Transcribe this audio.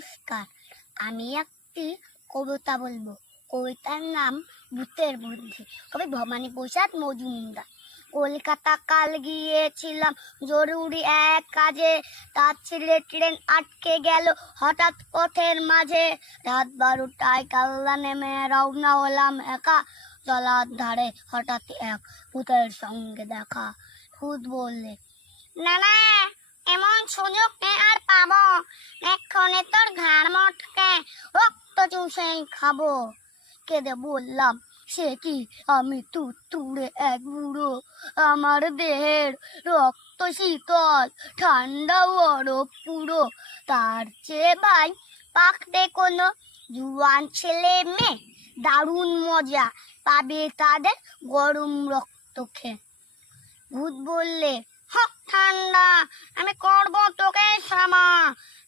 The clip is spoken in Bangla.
নমস্কার, আমি একটি কবিতা বলবো। কবিতার নাম ভূতের বুদ্ধি। কবি ভবানী প্রসাদ মজুমদার। কলকাতা কাল গিয়েছিলাম জরুরি এক কাজে, তার ছেলে ট্রেন আটকে গেল হঠাৎ পথের মাঝে। রাত 12টায় কাল্লা নেমে রওনা হলাম একা। জলার ধারে হঠাৎ এক ভূতের সঙ্গে দেখা। ভূত বললে, না না, এমন সুযোগ আর পাবো, এক্ষণে তোর ঘাড় মটকে রক্ত চুষেই খাবো। কেঁদে বললাম, সে কি, আমি তুড়তুড়ে এক বুড়ো, আমার দেহের রক্ত শীতল, ঠান্ডা বরফ পুরো। তার চেয়ে ভাই পাকড়ে কোনো জুয়ান ছেলে মেয়ে, দারুণ মজা পাবে তাদের গরম রক্ত খেয়ে। ভূত বললে, হক ঠান্ডা, আমি করবো তোকে ক্ষমা,